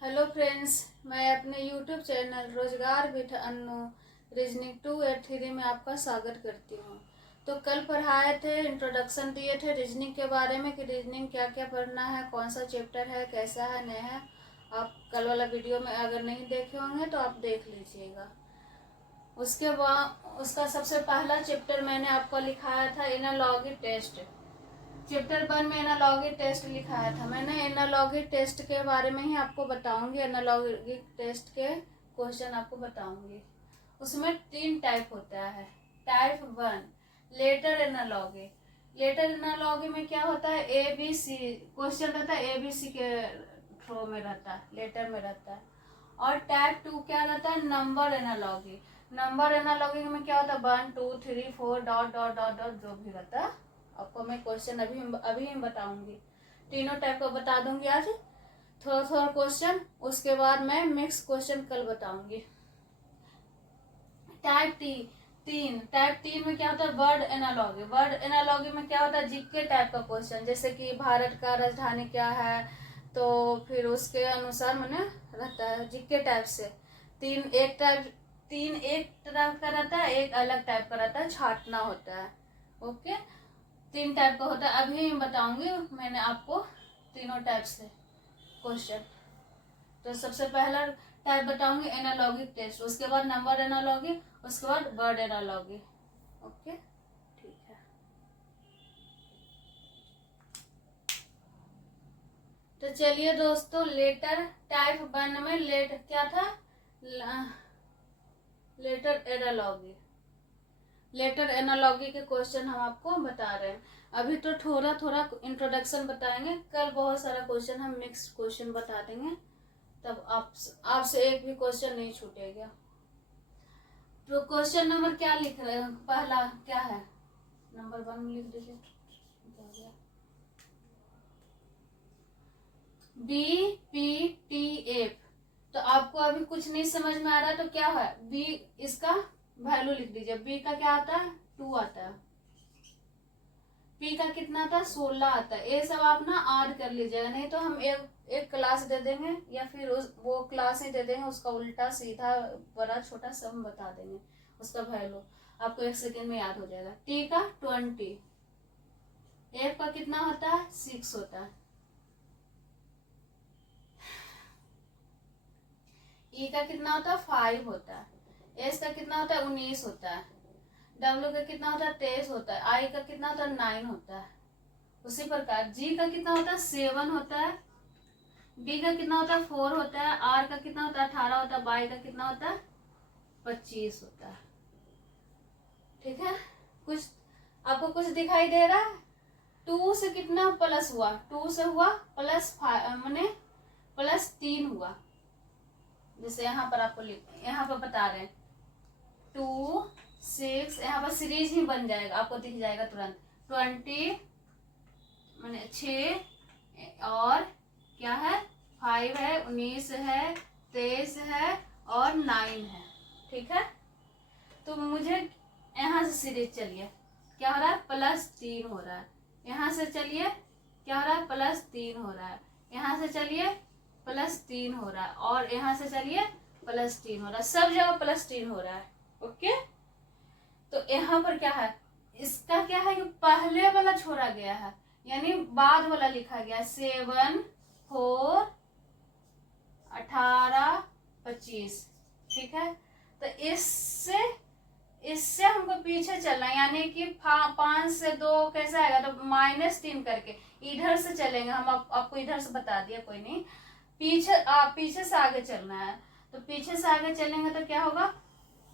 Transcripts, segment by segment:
Hello friends, मैं अपने YouTube channel रोजगार विथ अन्नू रीजनिंग 283 में आपका स्वागत करती हूँ। तो कल पढ़ाए थे, इंट्रोडक्शन दिए थे रीजनिंग के बारे में कि रीजनिंग क्या क्या पढ़ना है, कौन सा चैप्टर है, कैसा है, नहीं है। आप कल वाला वीडियो में अगर नहीं देखे होंगे तो आप देख लीजिएगा। उसके बाद उसका सबसे पहला चैप्टर मैंने आपको लिखाया था एनालॉगी टेस्ट। चैप्टर 1 में एनालॉगी टेस्ट लिखाया था मैंने। एनालॉगी टेस्ट के बारे में ही आपको बताऊंगी। एनालॉगी टेस्ट के क्वेश्चन आपको बताऊंगी। उसमें 3 टाइप होता है। Type 1 letter analogy. Letter analogy में क्या होता है, ए बी सी क्वेश्चन रहता है, ए बी सी के थ्रो में रहता है, लेटर में रहता है। और टाइप 2 क्या रहता है, नंबर एनालॉगी। नंबर एनालॉगी में क्या होता है, 1 2 3 4 डॉट डॉट डॉट डॉट जो भी रहता है आपको मैं क्वेश्चन अभी बताऊंगी। तीनों टाइप का बता दूंगी आज, थोड़ा थोड़ा क्वेश्चन। उसके बाद मैं मिक्स क्वेश्चन कल बताऊंगी। टाइप 3 में क्या होता है, वर्ड एनालॉगी। वर्ड एनालॉगी में क्या होता है, जीके टाइप का क्वेश्चन, जैसे कि भारत का राजधानी क्या है, तो फिर उसके अनुसार मैंने रहता है जीके टाइप से। तीन एक टाइप का रहता है, एक अलग टाइप का रहता है, छांटना होता है। ओके, 3 टाइप का होता है। अभी बताऊंगी मैंने आपको तीनों टाइप से क्वेश्चन। तो सबसे पहला टाइप बताऊंगी एनालॉगी टेस्ट, उसके बाद नंबर एनालॉगी, उसके बाद वर्ड एनालॉगी। ओके, ठीक है। तो चलिए दोस्तों, लेटर टाइप 1 में क्या था, लेटर एनालॉगी। लेटर एनालॉगी के क्वेश्चन हम आपको बता रहे हैं। अभी तो थोड़ा थोड़ा इंट्रोडक्शन बताएंगे, कल बहुत सारा क्वेश्चन हम मिक्स क्वेश्चन बता देंगे, तब आपसे एक भी क्वेश्चन नहीं छूटेगा। तो क्वेश्चन नंबर क्या लिख रहे हैं, पहला क्या है, नंबर 1 में लिख दीजिए। BPTF। तो आपको अभी कुछ नहीं समझ में आ रहा है तो क्या है, बी इसका वैल्यू लिख दीजिए। बी का क्या आता है, 2 आता है। पी का कितना आता है, 16 आता है। ये सब आप ना ऐड कर लीजिएगा, नहीं तो हम एक क्लास दे देंगे या फिर वो क्लास ही दे देंगे, उसका उल्टा सीधा बड़ा छोटा सब बता देंगे, उसका वैल्यू आपको 1 सेकेंड में याद हो जाएगा। टी का 20, एफ का कितना होता है, 6 होता है। ई का कितना होता है, 5 होता है। एस का कितना होता है, 19 होता है। डब्ल्यू का कितना होता है, 23 होता है। आई का कितना होता है, 9 होता है। उसी प्रकार जी का कितना होता है, 7 होता है। बी का कितना होता है, 4 होता है। आर का कितना होता है, 18 होता है। बाई का कितना होता है, 25 होता है। ठीक है, कुछ आपको कुछ दिखाई दे रहा है। 2 से कितना प्लस हुआ, 2 से हुआ प्लस 5 मैंने प्लस 3 हुआ। जैसे यहाँ पर आपको यहाँ पर बता रहे हैं 2 6, यहाँ पर सीरीज ही बन जाएगा, आपको दिख जाएगा तुरंत। 20 मैंने 6 और क्या है, 5 है, 19 है, 23 है और 9 है। ठीक है, तो मुझे यहाँ से सीरीज चलिए, क्या हो रहा है, +3 हो रहा है। यहाँ से चलिए, क्या हो रहा है, +3 हो रहा है। यहाँ से चलिए, +3 हो रहा है। और यहाँ से चलिए, +3 हो रहा है। सब जगह +3 हो रहा है। ओके, तो यहाँ पर क्या है, इसका क्या है, पहले वाला छोड़ा गया है, यानी बाद वाला लिखा गया। 7 4 18 25। ठीक है, तो इससे हमको पीछे चलना है, यानी कि 5 से 2 कैसा आएगा, तो -3 करके इधर से चलेंगे हम। आपको इधर से बता दिया, कोई नहीं। पीछे से आगे चलना है, तो पीछे से आगे चलेंगे तो क्या होगा,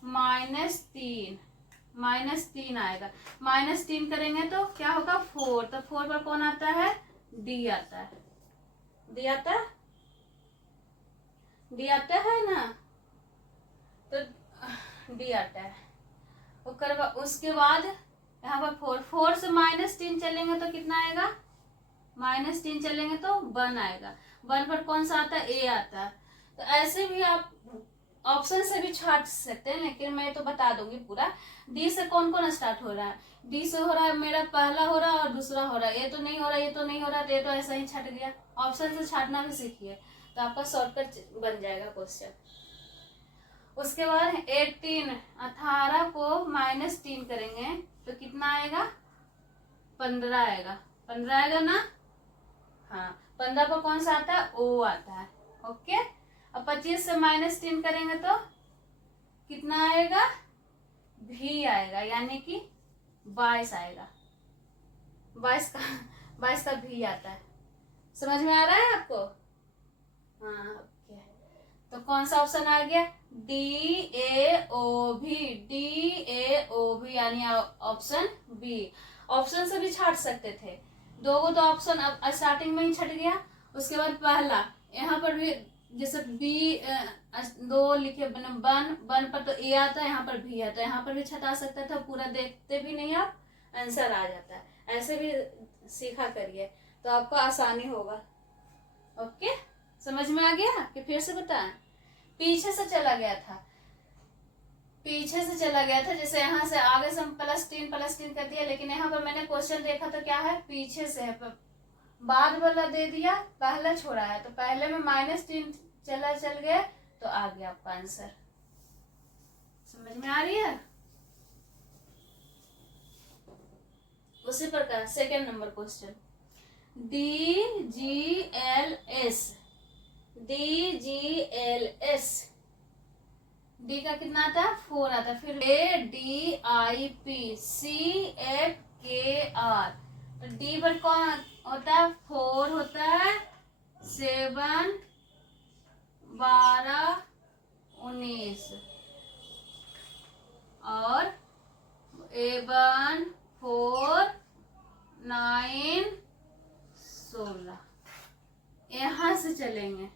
-3 आएगा। -3 करेंगे तो क्या होगा, 4। तो 4 पर कौन आता है, डी आता है। डी आता है, डी आता है ना, तो डी आता है। उसके बाद यहाँ पर 4 से -3 चलेंगे तो कितना आएगा, -3 चलेंगे तो 1 आएगा। 1 पर कौन सा आता है, ए आता है। तो ऐसे भी आप ऑप्शन से भी छाट सकते हैं, लेकिन मैं तो बता दूंगी पूरा। डी से कौन कौन स्टार्ट हो रहा है, डी से हो रहा है मेरा पहला हो रहा है और दूसरा हो रहा है। ये तो नहीं हो रहा, ये तो नहीं हो रहा, ये तो ऐसा ही छट गया। ऑप्शन से छाटना भी सीखिए। तो आपका शॉर्टकट बन जाएगा क्वेश्चन। उसके बाद 18 को -3 करेंगे तो कितना आएगा? 15 आएगा। 15 आएगा ना? हाँ, 15 पर कौन सा आता है? ओ आता है। ओके, अब 25 से -3 करेंगे तो कितना आएगा? भी आएगा, यानी कि 22 आएगा। 22 का भी आता है। समझ में आ रहा है आपको? हाँ, ओके। तो कौन सा ऑप्शन आ गया? DAOV। DAOV यानी ऑप्शन बी। ऑप्शन से भी छाट सकते थे, दो को तो ऑप्शन अब स्टार्टिंग में ही छट गया। उसके बाद पहला, यहाँ पर भी जैसे बी दो लिखे बन पर तो ए आता है, यहाँ पर भी आता है, यहाँ पर भी छटा सकता था, पूरा देखते भी नहीं आप आंसर आ जाता है। ऐसे भी सीखा करिए तो आपको आसानी होगा। ओके, समझ में आ गया कि फिर से बताएं? पीछे से चला गया था, जैसे यहाँ से आगे से हम +3 कर दिया, लेकिन यहाँ पर मैंने क्वेश्चन देखा तो क्या है? पीछे से है, बाद वाला दे दिया, पहला छोड़ा है, तो पहले में -3 चल गए तो आ गया आपका आंसर। समझ में आ रही है? उसी प्रकार second number question, DGLS। D का कितना आता है? 4 आता है। फिर ADIP CFKR, तो डी पर कौन होता है? 4 होता है, 7 12 19 और A1 4 9 16। यहां से चलेंगे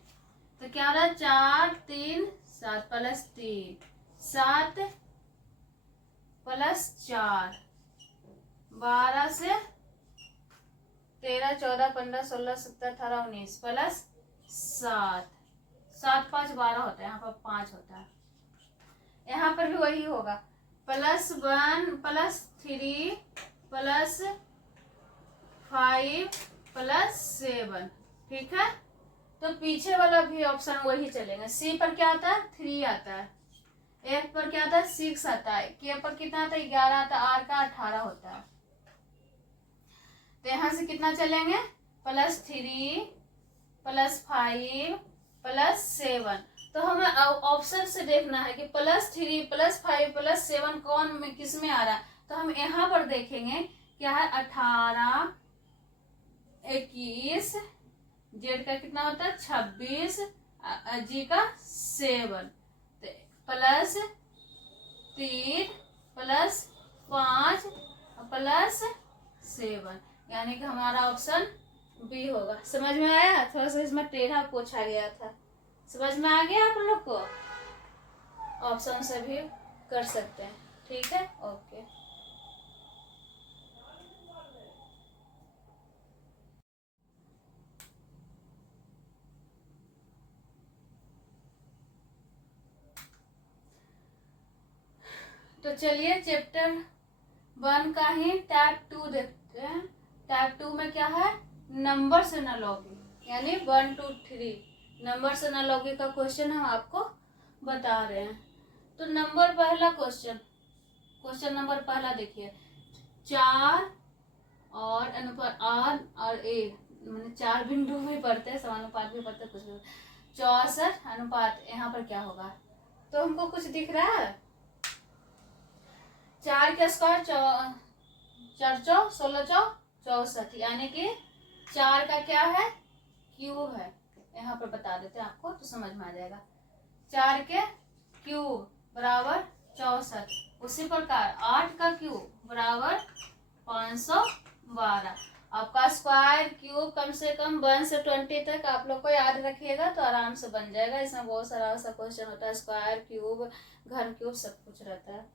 तो क्या हो रहा है? 4 3 7 +3 7 +4 12 से 13 14 15 16 17 18 19 +7 7 5 12 होता है, यहाँ पर 5 होता है। यहाँ पर भी वही होगा, +1 +3 +5 +7। ठीक है, तो पीछे वाला भी ऑप्शन वही चलेगा। सी पर क्या आता है? 3 आता है। एफ पर क्या आता है? 6 आता है। के पर कितना आता है? 11 आता है। आर का 18 होता है। तो यहां से कितना चलेंगे? +3 +5 +7। तो हमें ऑप्शन से देखना है कि +3 +5 +7 कौन में किस में आ रहा है। तो हम यहाँ पर देखेंगे क्या है? 18 21, जेड का कितना होता है? 26, जी का 7, +3 +5 +7, यानी कि हमारा ऑप्शन बी होगा। समझ में आया? थोड़ा सा इसमें टेढ़ा पूछा गया था। समझ में आ गया आप लोग को? ऑप्शन से भी कर सकते हैं। ठीक है, ओके। तो चलिए चैप्टर 1 का ही टैब 2 देखते हैं। टैब 2 में क्या है? नंबर से एनालॉजी, यानी 1 2 3 नंबर से एनालॉजी का क्वेश्चन हम आपको बता रहे हैं। तो नंबर पहला क्वेश्चन नंबर पहला देखिए, 4 और अनुपात R और A, मैंने 4 बिंदु भी पढ़ते हैं, समानुपात भी पढ़ते हैं, कुछ भी। 64 अनुपात, यहाँ पर क्या होगा? तो हमको कुछ दिख रहा है? 4 का स्क्वायर 4 4 16 64, यानी कि 4 का क्या है? क्यूब है। यहाँ पर बता देते हैं आपको तो समझ में आ जाएगा। 4 के क्यूब बराबर 64। उसी प्रकार 8 का क्यूब बराबर 512। आपका स्क्वायर क्यूब कम से कम 1 से 20 तक आप लोग को याद रखिएगा तो आराम से बन जाएगा। इसमें बहुत सारा ऐसा क्वेश्चन होता है, स्क्वायर क्यूब घन क्यूब सब कुछ रहता है।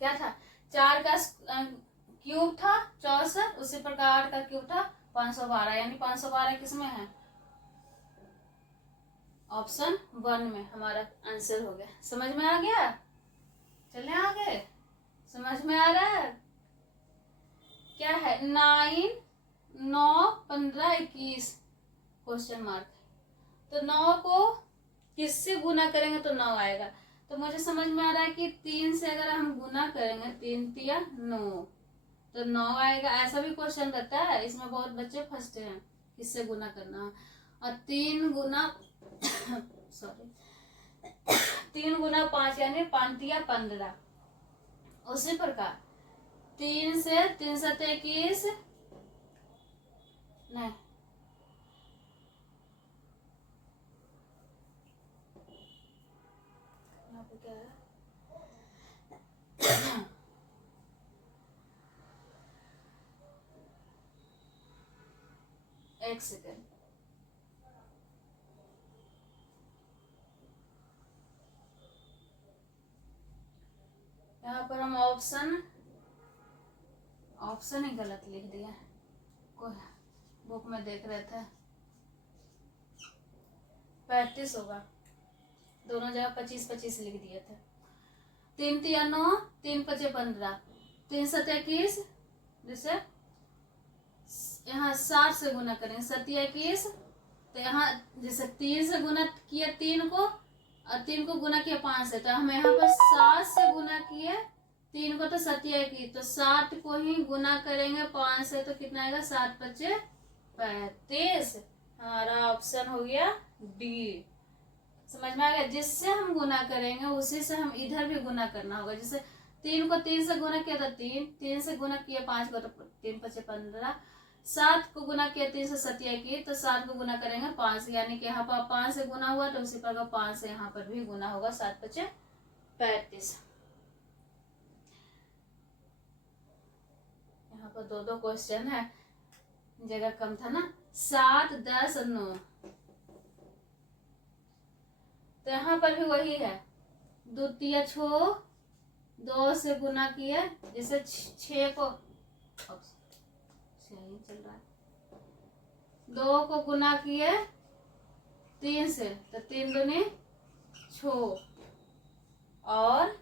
क्या था? 4 का क्यूब था 64, उसी प्रकार 8 का क्यूब था 512, यानी 512 किसमें है? ऑप्शन 1 में हमारा आंसर हो गया। समझ में आ गया? चले आगे, समझ में आ रहा है? क्या है? 9 9, 15, 21 क्वेश्चन मार्क। तो 9 को किससे गुना करेंगे तो 9 आएगा। तो मुझे समझ में आ रहा है कि 3 से अगर हम गुना करेंगे, 3 तिया 9, तो 9 आएगा। ऐसा भी क्वेश्चन रहता है, इसमें बहुत बच्चे फंसते हैं किससे गुना करना है। और 3 गुना सॉरी 3 गुना 5 यानी 5 तिया 15। उसी प्रकार 3 से 3 7 21 नहीं, यहाँ पे क्या है, एक सेकेंड। यहाँ पर हम ऑप्शन ही गलत लिख दिया, कोई बुक में देख रहे थे 35 होगा, दोनों जगह 25 25 लिख दिए थे। 3 तिया 9, 3 5 15, 3 7 21, जैसे यहाँ 7 से गुना करेंगे, 7 21, तो यहाँ जैसे 3 से गुना किया 3 को और 3 को गुना किया 5 से, तो हम यहाँ पर 7 से गुना किए 3 को, तो 7 की, तो 7 को ही गुना करेंगे 5 से, तो कितना आएगा 7 5 35। हमारा ऑप्शन हो गया डी। समझ में आ गया, जिससे हम गुना करेंगे उसी से हम इधर भी गुना करना होगा। जैसे 3 को 3 से गुना किया तो 3, 3 से गुना किया 5 को तो 3 5 15, 7 को गुना किया 3 से 7 की, तो 7 को गुना करेंगे 5, यानी कि यहाँ पर 5 से गुना हुआ तो उसी प्रकार 5 से यहाँ पर भी गुना होगा, 7 5 35। यहाँ पर 2 क्वेश्चन है, जगह कम था ना। 7 10 9, तो यहाँ पर भी वही है, 2 तिया 6, 2 से गुना किए, जैसे 6 को सही चल रहा है, 2 को गुना किए 3 से, तो 3 दूनी 6, और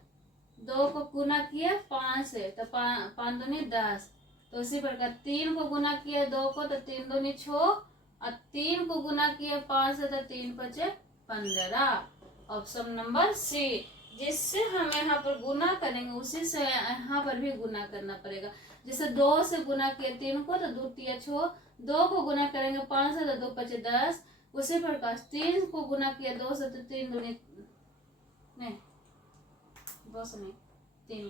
2 को गुना किए 5 से, तो 5 दूनी 10। तो इसी प्रकार 3 को गुना किए 2 को, तो 3 दूनी 6, और 3 को गुना किए 5 से, तो 3 5 15। ऑप्शन नंबर सी, जिससे हम यहाँ पर गुना करेंगे उसी से यहाँ पर भी गुना करना पड़ेगा। जैसे 2 से गुना किए 3 को, तो 2 तिया 6, 2 को गुना करेंगे 5 से, तो 2 5 10। उसी प्रकार 3 को गुना किया 2 से, तो 3 दूनी नहीं, 2 से नहीं, 3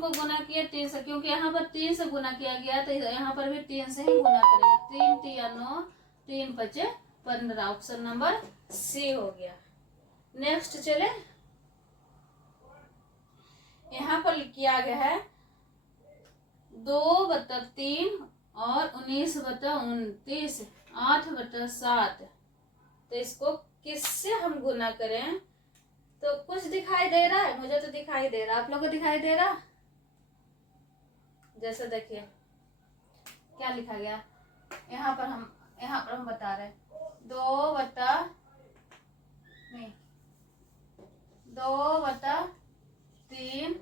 को गुना किया 3 से, क्योंकि यहाँ पर 3 से गुना किया गया, तो यहाँ पर भी 3 से ही गुना करेगा। 3 तिया 9, 3 5 15। ऑप्शन नंबर सी हो गया। नेक्स्ट चले, यहाँ पर किया गया है 2/3 और 19/29, 8/7। तो इसको किससे हम गुना करें? तो कुछ दिखाई दे रहा है, मुझे तो दिखाई दे रहा, आप लोग को दिखाई दे रहा? जैसे देखिए क्या लिखा गया, यहाँ पर हम बता रहे 2/3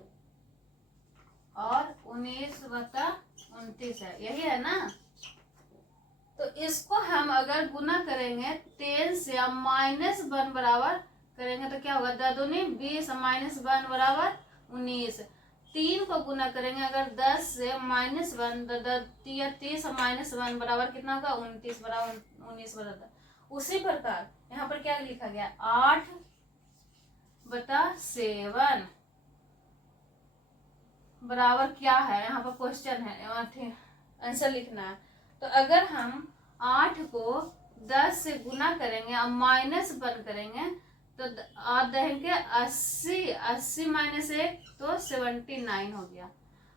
और 19/29 है, यही है ना। तो इसको हम अगर गुना करेंगे 10 से, अब -1 बराबर करेंगे तो क्या होगा, 10 दूनी 20, -1 बराबर 19। 3 को गुना करेंगे अगर 10 से, -1 तो 30 और -1 बराबर कितना होगा, 29 बराबर 19 बराबर। उसी प्रकार यहाँ पर क्या लिखा गया, 8/7 बराबर क्या है, यहाँ पर क्वेश्चन है, आंसर लिखना है। तो अगर हम 8 को 10 से गुना करेंगे और -1 करेंगे, तो आप देखेंगे 80 -1 तो 79 हो गया।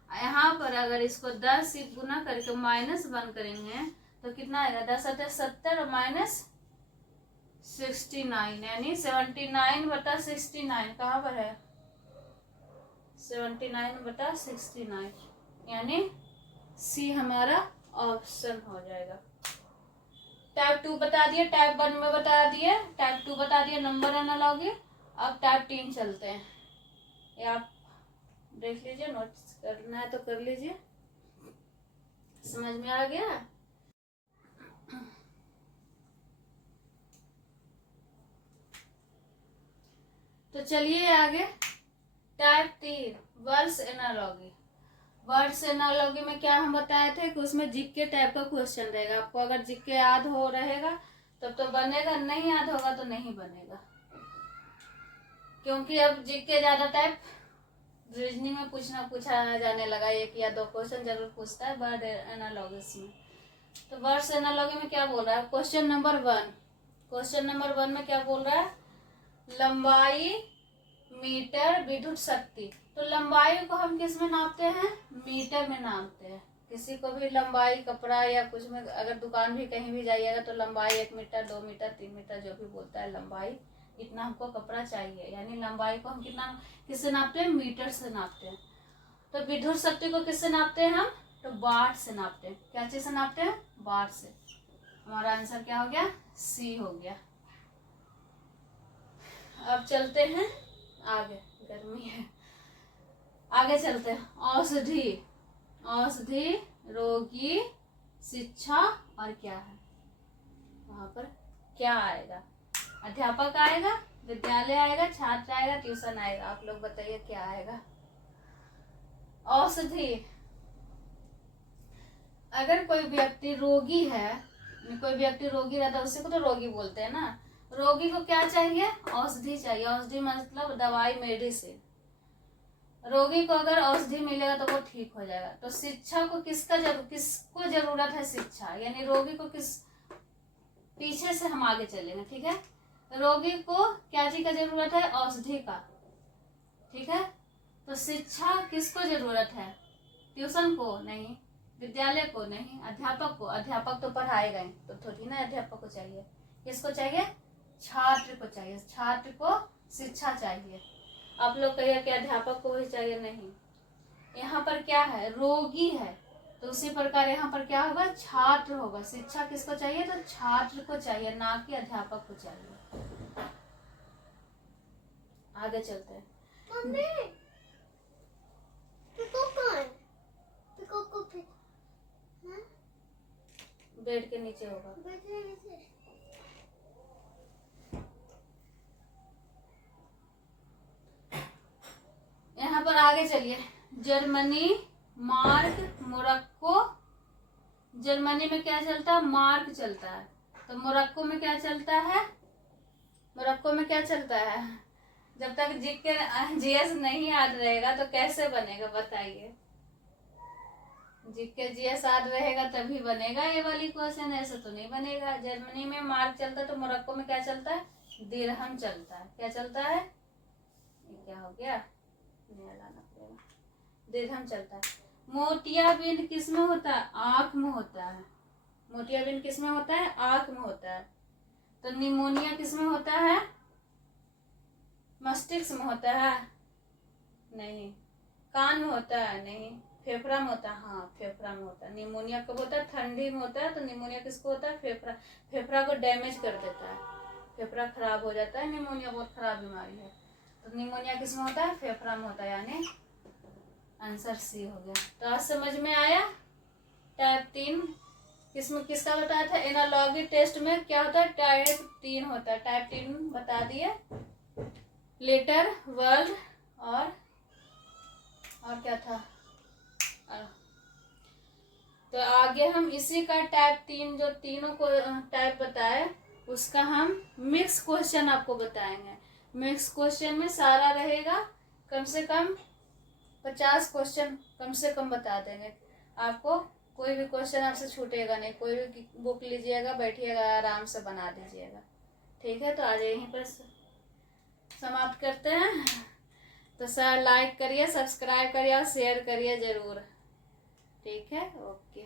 यहाँ पर अगर इसको 10 से गुना करके -1 करेंगे तो कितना आएगा, 10 70 और -69, यानी 79/69 कहाँ पर है, 79/69, यानी सी हमारा ऑप्शन हो जाएगा। टाइप 2 बता दिए, टाइप 1 में बता दिए, टाइप 2 बता दिए, नंबर एनालॉजी। अब टाइप 3 चलते हैं, ये आप देख लीजिए, नोट्स करना है तो कर लीजिए। समझ में आ गया? तो चलिए आगे। Type 3 words analogy. Words analogy में क्या हम बताए थे कि उसमें जीके टाइप का क्वेश्चन रहेगा। आपको अगर जीके याद हो रहेगा तब तो बनेगा, नहीं याद होगा तो नहीं बनेगा, क्योंकि अब जीके ज्यादा टाइप रीजनिंग में पूछा जाने लगा। 1 या 2 क्वेश्चन जरूर पूछता है वर्ड एनालॉजिस में। तो वर्ड्स एनालॉजी में क्या बोल रहा है? क्वेश्चन नंबर 1 में क्या बोल रहा है? लंबाई मीटर विद्युत शक्ति। तो लंबाई को हम किस में नापते हैं? मीटर में नापते हैं। किसी को भी लंबाई कपड़ा या कुछ में अगर दुकान भी कहीं भी जाइएगा तो लंबाई 1 मीटर 2 मीटर 3 मीटर जो भी बोलता है लंबाई, इतना हमको कपड़ा चाहिए। यानी लंबाई को हम किससे नापते हैं? मीटर से नापते हैं। तो विद्युत शक्ति को किससे नापते हैं हम? तो वाट से नापते हैं। क्या चीज से नापते हैं? वाट से। हमारा आंसर क्या हो गया? सी हो गया। अब चलते हैं आगे, गर्मी है, आगे चलते हैं। औषधि, रोगी, शिक्षा और क्या है? वहां पर क्या आएगा? अध्यापक आएगा, विद्यालय आएगा, छात्र आएगा, ट्यूशन आएगा। आप लोग बताइए क्या आएगा? औषधि। अगर कोई व्यक्ति रोगी है, कोई व्यक्ति रोगी रहता है उसी को तो रोगी बोलते हैं ना। रोगी को क्या चाहिए? औषधि चाहिए। औषधि मतलब दवाई, मेडिसिन। रोगी को अगर औषधि मिलेगा तो वो ठीक हो जाएगा। तो शिक्षा को किसको जरूरत है? शिक्षा। यानी रोगी को किस, पीछे से हम आगे चलेंगे, ठीक है। रोगी को क्या चीज का जरूरत है? औषधि का, ठीक है। तो शिक्षा किसको जरूरत है? ट्यूशन को नहीं, विद्यालय को नहीं, अध्यापक को। अध्यापक तो पढ़ाएगा ही, तो थोड़ी ना अध्यापक को चाहिए। किसको चाहिए? छात्र को चाहिए। छात्र को शिक्षा चाहिए। आप लोग कहिए कि अध्यापक को भी चाहिए, नहीं। यहाँ पर क्या है? रोगी है, तो उसी प्रकार यहाँ पर क्या होगा? छात्र होगा। शिक्षा किसको चाहिए? तो छात्र को चाहिए, ना कि अध्यापक को चाहिए। आगे चलते हैं। बेड के नीचे होगा। यहाँ पर आगे चलिए। Germany, mark, Morocco. जर्मनी में क्या चलता है? मार्क चलता है। तो मोरक्को में क्या चलता है? मोरक्को में क्या चलता है? जब तक जीएस नहीं याद रहेगा तो कैसे बनेगा बताइए? जीएस याद रहेगा तभी बनेगा ये वाली क्वेश्चन, ऐसे तो नहीं बनेगा। जर्मनी में मार्क चलता है, तो मोरक्को में क्या चलता है? दिरहम चलता है। क्या चलता है? ये क्या हो गया? नया लाना पड़ेगा। दिरहम चलता है। मोतियाबिंद किस में होता है? आंख में होता है। मोतियाबिंद किस में होता है? आंख में होता है। तो निमोनिया किस में होता है? मस्तिष्क में होता है? नहीं। कान में होता है? नहीं। फेफड़ा में होता है? हाँ, फेफड़ा में होता है। निमोनिया कब होता है? ठंडी में होता है। तो निमोनिया किसको होता है? फेफड़ा को डैमेज कर देता है, फेफड़ा खराब हो जाता है। निमोनिया बहुत खराब बीमारी है। तो निमोनिया किस में होता है? फेफड़ा में होता है। यानी आंसर सी हो गया। तो आज समझ में आया? टाइप 3 किसका बताया था? एनालॉजी टेस्ट में क्या होता है? टाइप 3 होता है। टाइप 3 बता दिए। लेटर, वर्ड और क्या था? तो आगे हम इसी का टाइप 3 जो तीनों को टाइप बताए उसका हम मिक्स क्वेश्चन आपको बताएंगे। मिक्स क्वेश्चन में सारा रहेगा, कम से कम 50 क्वेश्चन कम से कम बता देंगे आपको। कोई भी क्वेश्चन आपसे छूटेगा नहीं। कोई भी बुक लीजिएगा, बैठिएगा, आराम से बना दीजिएगा, ठीक है। तो आज यहीं पर समाप्त करते हैं। तो सर लाइक करिए, सब्सक्राइब करिए और शेयर करिए जरूर, ठीक है। ओके।